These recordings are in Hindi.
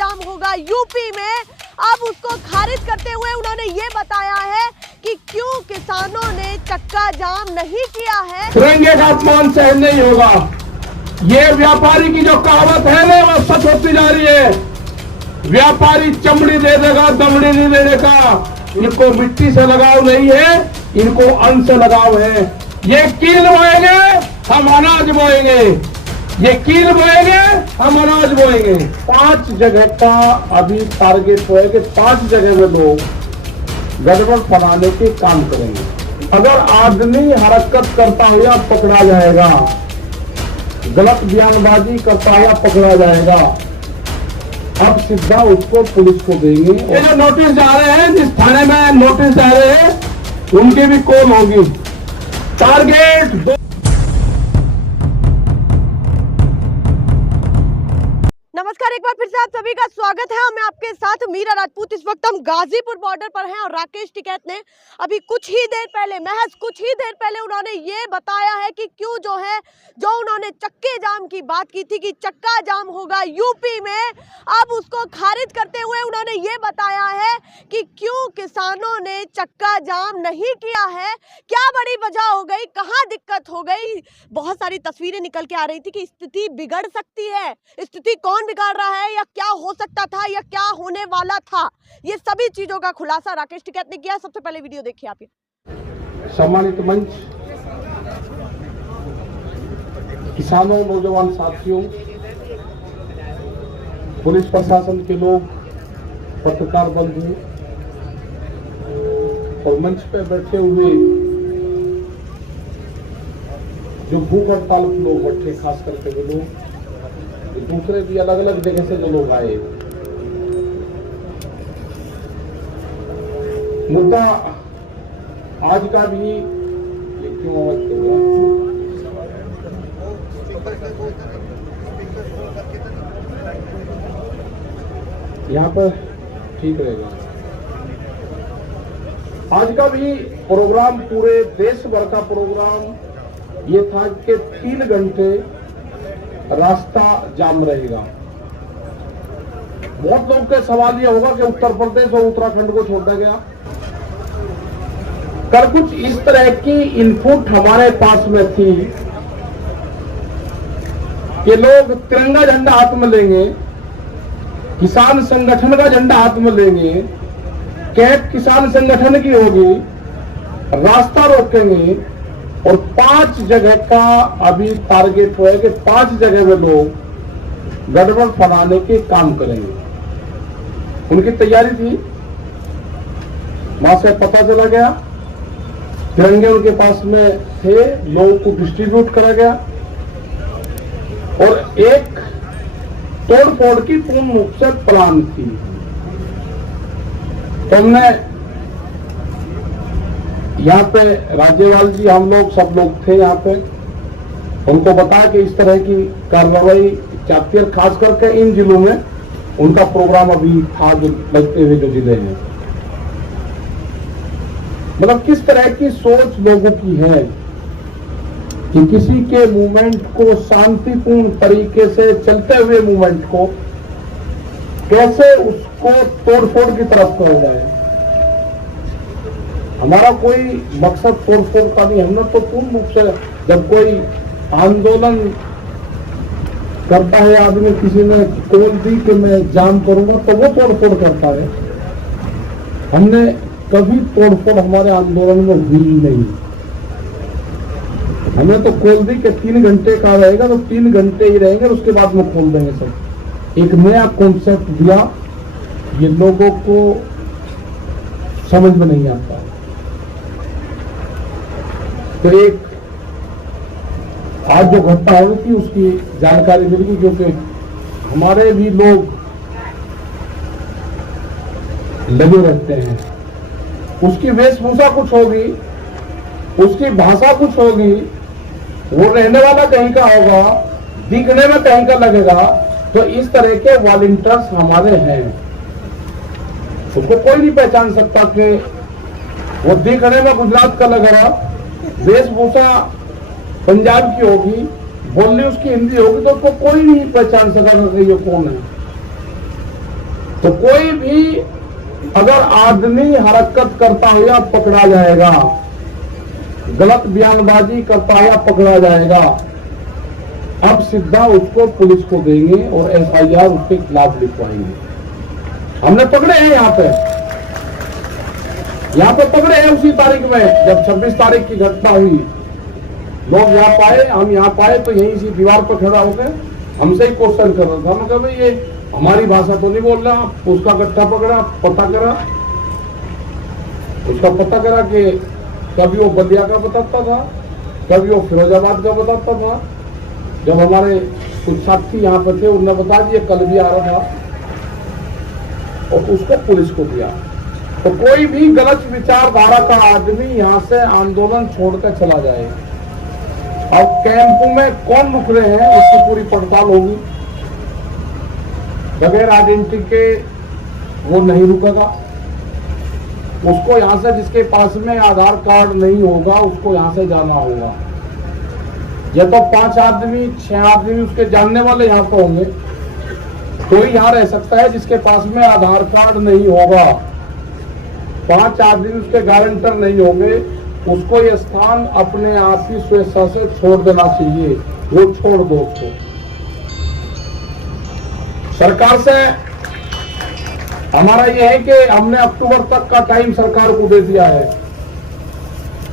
जाम होगा यूपी में। अब उसको खारिज करते हुए उन्होंने ये बताया है कि क्यों किसानों ने चक्का जाम नहीं किया है। तिरंगे का अपमान सहन नहीं होगा। ये व्यापारी की जो कहावत है ना, वो सच होती जा रही है। व्यापारी चमड़ी दे देगा, दमड़ी नहीं देने का। इनको मिट्टी से लगाव नहीं है, इनको अन्न से लगाव है। ये कील बोएंगे, हम अनाज बोएंगे। ये कील बोएंगे, हम अनाज बोएंगे। 5 जगह का अभी टारगेट है कि 5 जगह में लोग गड़बड़ फैलाने के काम करेंगे। अगर आदमी हरकत करता हुआ पकड़ा जाएगा, गलत बयानबाजी करता हुआ पकड़ा जाएगा, अब सीधा उसको पुलिस को देंगे। ये जो नोटिस जा रहे हैं, जिस थाने में नोटिस जा रहे हैं, उनकी भी कॉल होगी। टारगेट नमस्कार, एक बार फिर से आप सभी का स्वागत है। मैं आपके साथ मीरा राजपूत। इस वक्त हम गाजीपुर बॉर्डर पर हैं और राकेश टिकैत ने अभी कुछ ही देर पहले, महज कुछ ही देर पहले उन्होंने ये बताया है कि क्यों जो उन्होंने चक्के जाम की बात की थी कि चक्का जाम होगा यूपी में, अब उसको खारिज करते हुए उन्होंने ये बताया है कि क्यों किसानों ने चक्का जाम नहीं किया है। क्या बड़ी वजह हो गई, कहाँ दिक्कत हो गई। बहुत सारी तस्वीरें निकल के आ रही थी कि स्थिति बिगड़ सकती है। स्थिति कौन बिगाड़ रहा है, या क्या हो सकता था, या क्या होने वाला था, ये सभी चीजों का खुलासा राकेश टिकैत ने किया। सबसे पहले वीडियो देखिए आप। सम्मानित मंच, किसानों, नौजवान साथियों, पुलिस प्रशासन के लोग, पत्रकार बंधु और मंच पे बैठे हुए जो भूख हड़ताल के लोग बैठे, खास करके वो लोग, दूसरे भी अलग अलग जगह से जो लोग आए। मुद्दा आज का भी ये क्यों आवाज कर रहा है? यहाँ पर ठीक रहेगा। आज का भी प्रोग्राम, पूरे देश भर का प्रोग्राम ये था कि 3 घंटे रास्ता जाम रहेगा। बहुत लोग का सवाल यह होगा कि उत्तर प्रदेश और उत्तराखंड को छोड़ा गया। कल कुछ इस तरह की इनपुट हमारे पास में थी कि लोग तिरंगा झंडा हाथ में लेंगे, किसान संगठन का झंडा हाथ में लेंगे, कैब किसान संगठन की होगी, रास्ता रोकेंगे और 5 जगह का अभी टारगेट है कि 5 जगह में लोग गड़बड़ फैलाने के काम करेंगे। उनकी तैयारी थी। वहां से पता चला गया, तिरंगे उनके पास में थे, लोगों को डिस्ट्रीब्यूट करा गया और एक तोड़-फोड़ की पूर्ण रूप से प्लान थी। तो हमने यहाँ पे राज्यपाल जी, हम लोग सब लोग थे यहाँ पे, उनको बताया कि इस तरह की कार्रवाई चाहती है। खास करके इन जिलों में उनका प्रोग्राम अभी था, जो लगते हुए जो जिले हैं। मतलब किस तरह की सोच लोगों की है कि किसी के मूवमेंट को, शांतिपूर्ण तरीके से चलते हुए मूवमेंट को, कैसे उसको तोड़फोड़ की तरफ करा जाए। हमारा कोई मकसद तोड़फोड़ का नहीं। हमने तो पूर्ण रूप से, जब कोई आंदोलन करता है आदमी, किसी ने कॉल दी कि मैं जाम करूंगा, तो वो तोड़फोड़ करता है। हमने कभी तोड़फोड़ हमारे आंदोलन में हुई नहीं। हमने तो खोल दी कि 3 घंटे का रहेगा, तो 3 घंटे ही रहेंगे, उसके बाद में खोल देंगे सब। एक नया कॉन्सेप्ट दिया, ये लोगों को समझ में नहीं आता। फिर एक आज जो घटना हुई थी उसकी जानकारी मिल गई, क्योंकि हमारे भी लोग लगे रहते हैं। उसकी वेशभूषा कुछ होगी, उसकी भाषा कुछ होगी, वो रहने वाला कहीं का होगा, दिखने में कहीं का लगेगा। तो इस तरह के वॉलंटियर्स हमारे हैं। उसको कोई नहीं पहचान सकता कि वो दिखने में गुजरात का लग रहा, वेशभूषा पंजाब की होगी, बोलनी उसकी हिंदी होगी, तो उसको कोई नहीं पहचान सका कि ये कौन है। तो कोई भी अगर आदमी हरकत करता हुआ पकड़ा जाएगा, गलत बयानबाजी करता हुआ पकड़ा जाएगा, अब सीधा उसको पुलिस को देंगे और एफआईआर उसके खिलाफ लिखवाएंगे। हमने पकड़े हैं यहाँ पे पकड़े हैं उसी तारीख में, जब 26 तारीख की घटना हुई। लोग यहाँ पाए, हम यहाँ पाए तो यहीं इसी दीवार पर खड़ा होकर हमसे ही क्वेश्चन कर रहा था। हमने कहा भाई ये हमारी भाषा तो नहीं बोल रहा। उसका गट्ठा पकड़ा, पता करा, उसका पता करा कि कभी वो बलिया का बताता था, कभी वो फिरोजाबाद का बताता था। जब हमारे कुछ साथी यहाँ पे थे उन्होंने बता दिया कल भी आ रहा था, और उसको पुलिस को दिया। तो कोई भी गलत विचारधारा का आदमी यहाँ से आंदोलन छोड़कर चला जाए। और कैंप में कौन रुक रहे हैं उसकी पूरी पड़ताल होगी। बगैर आइडेंटिटी के वो नहीं रुकेगा। उसको यहाँ से, जिसके पास में आधार कार्ड नहीं होगा, उसको यहाँ से जाना होगा। या तो 5 आदमी 6 आदमी उसके जानने वाले यहाँ पर होंगे तो ही यहाँ रह सकता है। जिसके पास में आधार कार्ड नहीं होगा, 5 आदमी उसके गारंटर नहीं होंगे, उसको ये स्थान अपने आप ही स्वेच्छा से छोड़ देना चाहिए। वो छोड़ दो उसको। सरकार से हमारा ये है कि हमने अक्टूबर तक का टाइम सरकार को दे दिया है।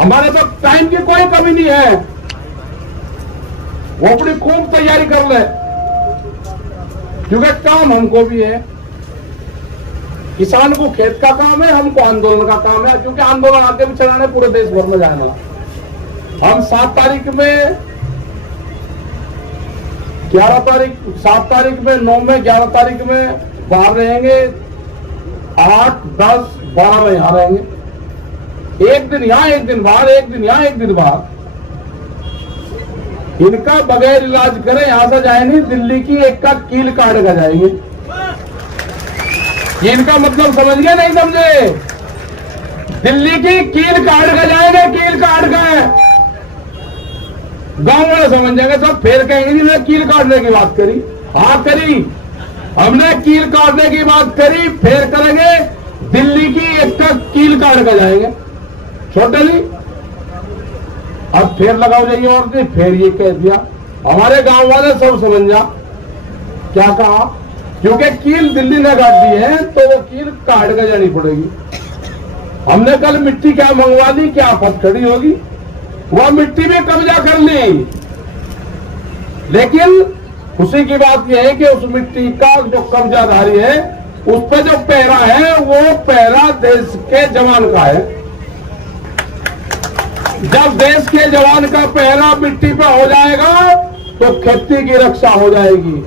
हमारे पास टाइम की कोई कमी नहीं है। वो अपनी खूब तैयारी कर ले, क्योंकि काम हमको भी है। किसान को खेत का काम है, हमको आंदोलन का काम है, क्योंकि आंदोलन आगे भी चलाने पूरे देश भर में जाना। हम 7 तारीख में 11 तारीख 7 तारीख में 9 में 11 तारीख में बाहर रहेंगे, 8 10 12 में यहां रहेंगे। एक दिन यहां, एक दिन बाहर, एक दिन यहां, एक दिन बाहर। इनका बगैर इलाज करे यहां से जाए नहीं, दिल्ली की एक का कील काट कर जाएंगे। ये इनका मतलब समझ गए नहीं समझे? दिल्ली की कील काट कर जाएंगे, कील काट कर। गांव वाले समझ जाएंगे सब, फिर कहेंगे जी मैं कील काटने की बात करी। हाँ करी, हमने कील काटने की बात करी, फिर करेंगे दिल्ली की एक का कील काट कर जाएंगे। छोटे नहीं, अब फिर लगाओ जाइए और नहीं, फिर ये कह दिया। हमारे गांव वाले सब समझ जा क्या कहा, क्योंकि कील दिल्ली ने काट दी है तो वो कील काट कर जानी पड़ेगी। हमने कल मिट्टी क्या मंगवा दी, क्या आफत खड़ी होगी। वह मिट्टी में कब्जा कर ली, लेकिन खुशी की बात यह है कि उस मिट्टी का जो कब्जाधारी है, उस पर जो पहरा है, वो पहरा देश के जवान का है। जब देश के जवान का पहरा मिट्टी पे हो जाएगा तो खेती की रक्षा हो जाएगी।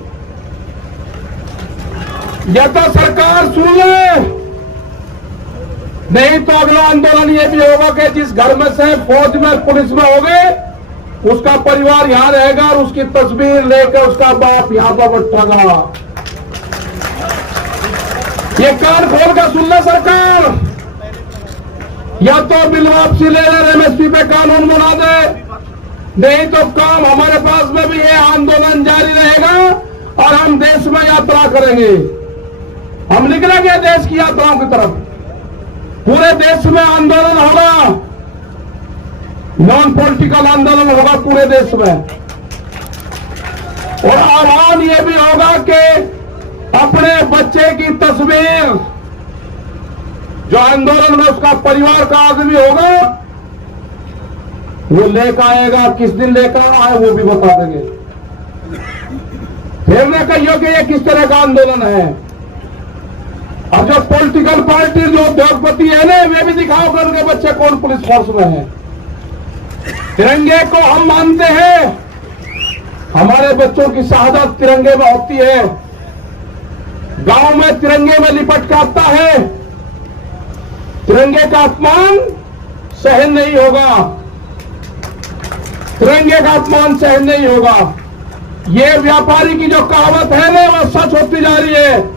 या तो सरकार सुन ले, नहीं तो अगला आंदोलन ये भी होगा कि जिस घर में से फौज में पुलिस में हो गए, उसका परिवार यहां रहेगा और उसकी तस्वीर लेकर उसका बाप यहां पर बैठेगा। ये कान खोल कर सुन ले सरकार, या तो बिल वापसी ले ले, एमएसपी पे कानून बना दे, नहीं तो काम हमारे पास में भी ये आंदोलन जारी रहेगा और हम देश में यात्रा करेंगे। हम निकलेंगे देश की यात्राओं की तरफ। पूरे देश में आंदोलन होगा, नॉन पॉलिटिकल आंदोलन होगा पूरे देश में। और आह्वान ये भी होगा कि अपने बच्चे की तस्वीर, जो आंदोलन में उसका परिवार का आदमी होगा, वो लेकर आएगा। किस दिन लेकर आए वो भी बता देंगे। फिर न कहियो कि ये किस तरह का आंदोलन है। और जो पॉलिटिकल पार्टी, जो उद्योगपति है ना, वे भी दिखाओ कर उनके बच्चे कौन पुलिस फोर्स में है। तिरंगे को हम मानते हैं, हमारे बच्चों की शहादत तिरंगे में होती है। गांव में तिरंगे में लिपट के आता है, तिरंगे का अपमान सहन नहीं होगा, तिरंगे का अपमान सहन नहीं होगा। ये व्यापारी की जो कहावत है ना, वो सच होती जा रही है।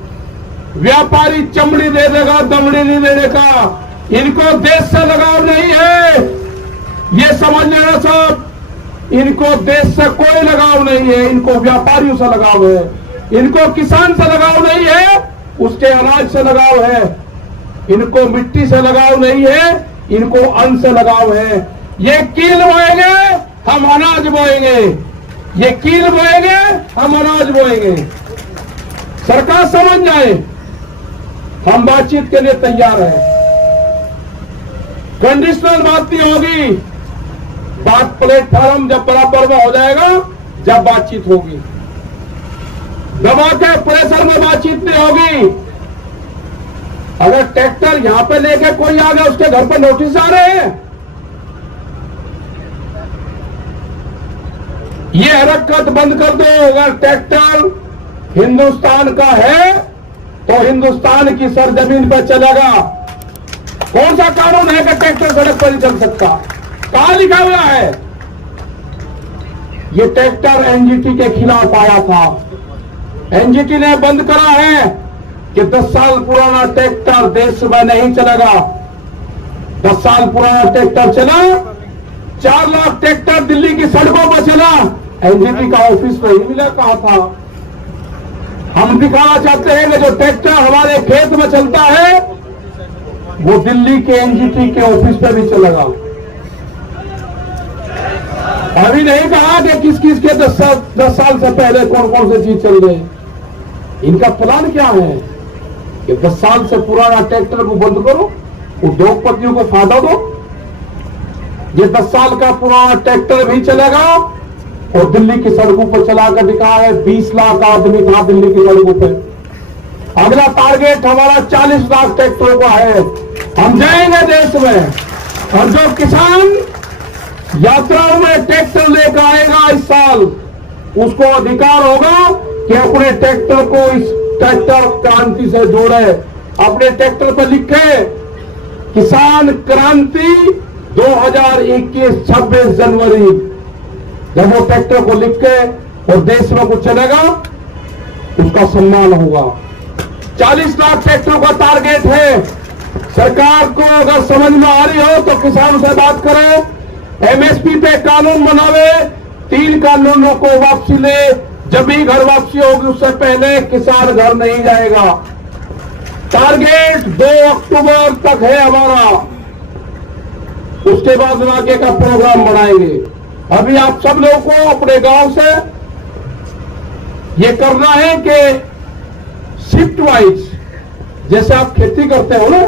व्यापारी चमड़ी दे देगा, दमड़ी नहीं देने का। इनको देश से लगाव नहीं है, ये समझ लेना सब। इनको देश से कोई लगाव नहीं है, इनको व्यापारियों से लगाव है। इनको किसान से लगाव नहीं है, उसके अनाज से लगाव है। इनको मिट्टी से लगाव नहीं है, इनको अन्न से लगाव है। ये कील बोएंगे, हम अनाज बोएंगे। ये कील बोएंगे, हम अनाज बोएंगे। सरकार समझ जाए, हम बातचीत के लिए तैयार हैं। कंडीशनल बात नहीं होगी, बात प्लेटफॉर्म जब बराबर में हो जाएगा, जब बातचीत होगी। दबा के प्रेशर में बातचीत नहीं होगी। अगर ट्रैक्टर यहां पे लेके कोई आ गया, उसके घर पर नोटिस आ रहे हैं। ये हरकत बंद कर दो। अगर ट्रैक्टर हिंदुस्तान का है तो हिंदुस्तान की सरजमीन पर चलेगा। कौन सा कानून है कि ट्रैक्टर सड़क पर नहीं चल सकता? कहां लिखा हुआ है? ये ट्रैक्टर एनजीटी के खिलाफ आया था। एनजीटी ने बंद करा है कि 10 साल पुराना ट्रैक्टर देश में नहीं चलेगा। 10 साल पुराना ट्रैक्टर चला, 4 लाख ट्रैक्टर दिल्ली की सड़कों पर चला। एनजीटी का ऑफिस नहीं मिला, कहा था। हम दिखाना चाहते हैं कि जो ट्रैक्टर हमारे खेत में चलता है वो दिल्ली के एनजीटी के ऑफिस पे भी चलेगा। अभी नहीं कहा कि किस किस के 10 साल से पहले कौन कौन सी चीज चल रही। इनका प्लान क्या है कि 10 साल से पुराना ट्रैक्टर को बंद करो, उद्योगपतियों को फायदा दो। ये 10 साल का पुराना ट्रैक्टर भी चलेगा और दिल्ली की सड़कों पर चलाकर दिखा है। 20 लाख आदमी था दिल्ली की सड़कों पर। अगला टारगेट हमारा 40 लाख ट्रैक्टरों का है। हम जाएंगे देश में, और जो किसान यात्राओं में ट्रैक्टर लेकर आएगा इस साल, उसको अधिकार होगा कि अपने ट्रैक्टर को इस ट्रैक्टर क्रांति से जोड़े। अपने ट्रैक्टर पर लिखे किसान क्रांति 2021 26 जनवरी। जब वो ट्रैक्टर को लिख के और देश में कुछ चलेगा, उसका सम्मान होगा। 40 लाख ट्रैक्टरों का टारगेट है। सरकार को अगर समझ में आ रही हो तो किसानों से बात करें, एमएसपी पे कानून बनावे, 3 कानूनों को वापसी ले। जब भी घर वापसी होगी उससे पहले किसान घर नहीं जाएगा। टारगेट 2 अक्टूबर तक है हमारा। उसके बाद आगे का प्रोग्राम बनाएंगे। अभी आप सब लोगों को अपने गांव से ये करना है कि शिफ्ट वाइज, जैसे आप खेती करते हो ना,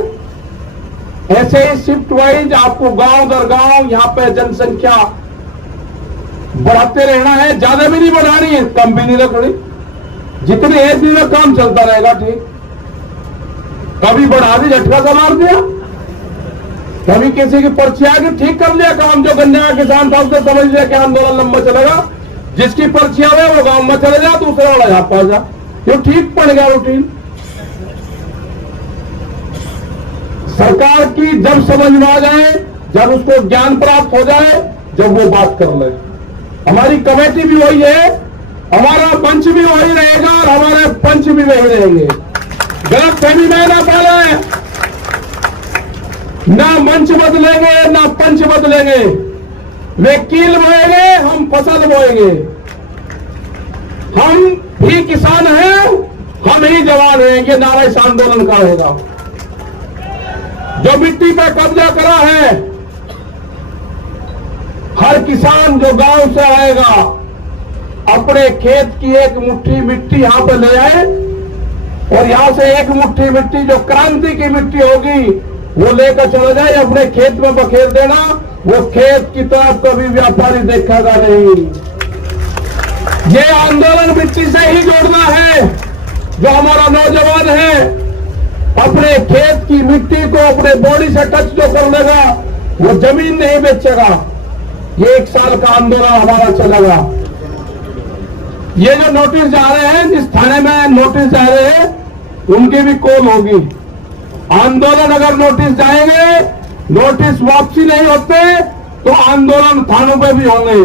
ऐसे ही शिफ्ट वाइज आपको गांव दर गांव यहाँ पे जनसंख्या बढ़ाते रहना है। ज्यादा भी नहीं बढ़ानी है, कम भी नहीं रखनी। जितने एक दिन में काम चलता रहेगा, ठीक। कभी बढ़ा दी, झटका सा मार दिया, कभी किसी की पर्ची आ गई, ठीक कर लिया काम। जो गन्ने का किसान था उसने समझ लिया कि आंदोलन लंबा चलेगा। जिसकी पर्ची आवे वो गांव में चले जा, दूसरा वाला यहाँ पहुंच जा। ये ठीक पड़ गया रूटीन। सरकार की जब समझ में आ जाए, जब उसको ज्ञान प्राप्त हो जाए, जब वो बात कर ले। हमारी कमेटी भी वही है, हमारा पंच भी वही रहेगा और हमारे पंच भी वही रहेंगे। गलत फहमी में ना पाले, ना मंच बदलेंगे ना पंच बदलेंगे। वे कील बोएंगे, हम फसल बोएंगे। हम भी किसान हैं, हम ही जवान हैं। ये नारा इस आंदोलन का रहेगा। जो मिट्टी पे कब्जा करा है, हर किसान जो गांव से आएगा अपने खेत की एक मुट्ठी मिट्टी यहां पर ले आए, और यहां से एक मुट्ठी मिट्टी जो क्रांति की मिट्टी होगी वो लेकर चला जाए, अपने खेत में बखेर देना। वो खेत की तरफ कभी व्यापारी देखेगा नहीं। ये आंदोलन मिट्टी से ही जोड़ना है। जो हमारा नौजवान है अपने खेत की मिट्टी को अपने बॉडी से टच जो कर लेगा, वो जमीन नहीं बेचेगा। ये 1 साल का आंदोलन हमारा चलेगा। ये जो नोटिस जा रहे हैं, जिस थाने में नोटिस जा रहे हैं, उनकी भी कॉल होगी। आंदोलन अगर नोटिस जाएंगे, नोटिस वापसी नहीं होते तो आंदोलन थानों पे भी होंगे।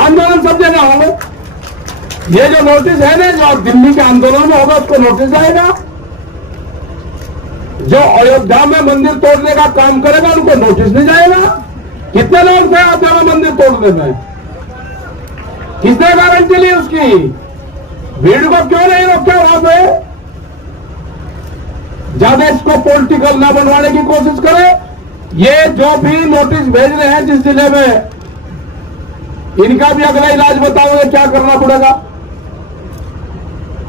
आंदोलन सब जगह होंगे। ये जो नोटिस है ना, जो दिल्ली के आंदोलन में होगा, उसको नोटिस जाएगा। जो अयोध्या में मंदिर तोड़ने का काम करेगा, उनको नोटिस नहीं जाएगा। कितने लोग थे अयोध्या में मंदिर तोड़ने में? किसने गारंटी ली उसकी? भीड़ को क्यों नहीं रोका वहां पे? ज्यादा इसको पॉलिटिकल ना बनवाने की कोशिश करें। ये जो भी नोटिस भेज रहे हैं जिस जिले में, इनका भी अगला इलाज बताओगे क्या करना पड़ेगा।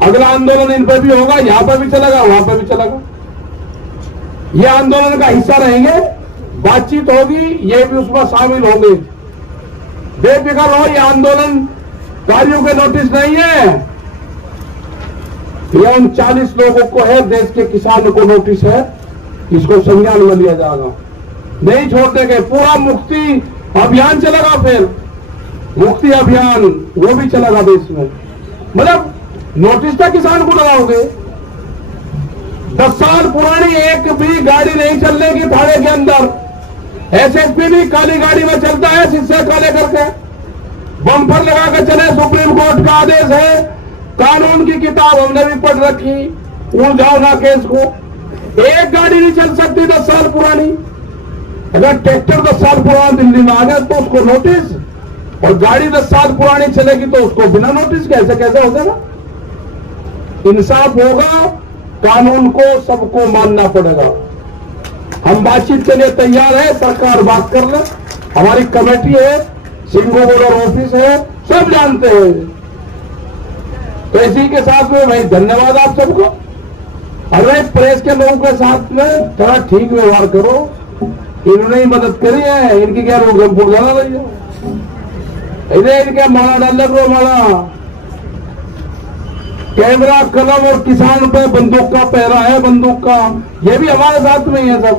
अगला आंदोलन इन पर भी होगा, यहां पर भी चलेगा, वहां पर भी चलेगा। ये आंदोलन का हिस्सा रहेंगे, बातचीत होगी, ये भी उसमें शामिल होंगे। बेफिक्र हो, ये आंदोलन कारियों के नोटिस नहीं है, ये उन 40 लोगों को है, देश के किसानों को नोटिस है, इसको संज्ञान में लिया जाएगा, नहीं छोड़ने के। पूरा मुक्ति अभियान चलेगा, फिर मुक्ति अभियान वो भी चलेगा देश में। मतलब नोटिस तो किसान को लगाओगे, 10 साल पुरानी एक भी गाड़ी नहीं चलने की थाने के अंदर। एसएसपी भी काली गाड़ी में चलता है, शीशे काले करके बम्पर लगा कर चले। सुप्रीम कोर्ट का आदेश है, कानून की किताब हमने भी पढ़ रखी, उलझाओ ना केस को। एक गाड़ी नहीं चल सकती 10 साल पुरानी। अगर ट्रैक्टर 10 साल पुराना दिल्ली में आ गया तो उसको नोटिस, और गाड़ी 10 साल पुरानी चलेगी तो उसको बिना नोटिस के। ऐसे कैसे हो जाएगा? इंसाफ होगा, कानून को सबको मानना पड़ेगा। हम बातचीत के लिए तैयार है, सरकार बात कर ले, हमारी कमेटी है, सिंगो बॉर्डर ऑफिस है, सब जानते हैं। तो इसी के साथ में भाई धन्यवाद आप सबको। अरे प्रेस के लोगों के साथ में थोड़ा ठीक व्यवहार करो, इन्होंने ही मदद करी है, इनकी क्या रोक डाला रही है, इन्हें इनके माला डालने को माला। कैमरा, कलम और किसान पे बंदूक का पहरा है, बंदूक का। ये भी हमारे साथ में ही है,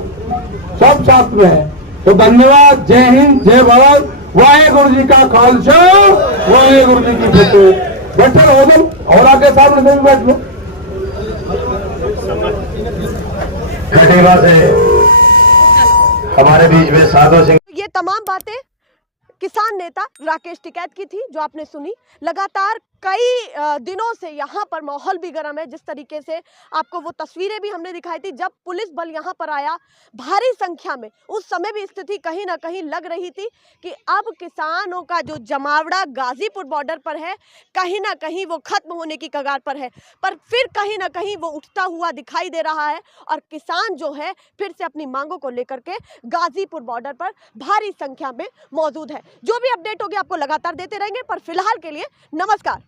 सब साथ में है। तो धन्यवाद, जय हिंद, जय भारत, वाहेगुरु जी का खालसा, वाहेगुरु जी की फतेह। बैठे रहो तुम, और आगे सामने से भी बैठ लो। खटीवा से हमारे बीच में साधु सिंह। ये तमाम बातें किसान नेता राकेश टिकैत की थी जो आपने सुनी। लगातार कई दिनों से यहाँ पर माहौल भी गर्म है। जिस तरीके से आपको वो तस्वीरें भी हमने दिखाई थी जब पुलिस बल यहाँ पर आया भारी संख्या में, उस समय भी स्थिति कहीं ना कहीं लग रही थी कि अब किसानों का जो जमावड़ा गाजीपुर बॉर्डर पर है कहीं ना कहीं वो खत्म होने की कगार पर है। पर फिर कहीं ना कहीं वो उठता हुआ दिखाई दे रहा है और किसान जो है फिर से अपनी मांगों को लेकर के गाजीपुर बॉर्डर पर भारी संख्या में मौजूद है। जो भी अपडेट होगी आपको लगातार देते रहेंगे, पर फिलहाल के लिए नमस्कार।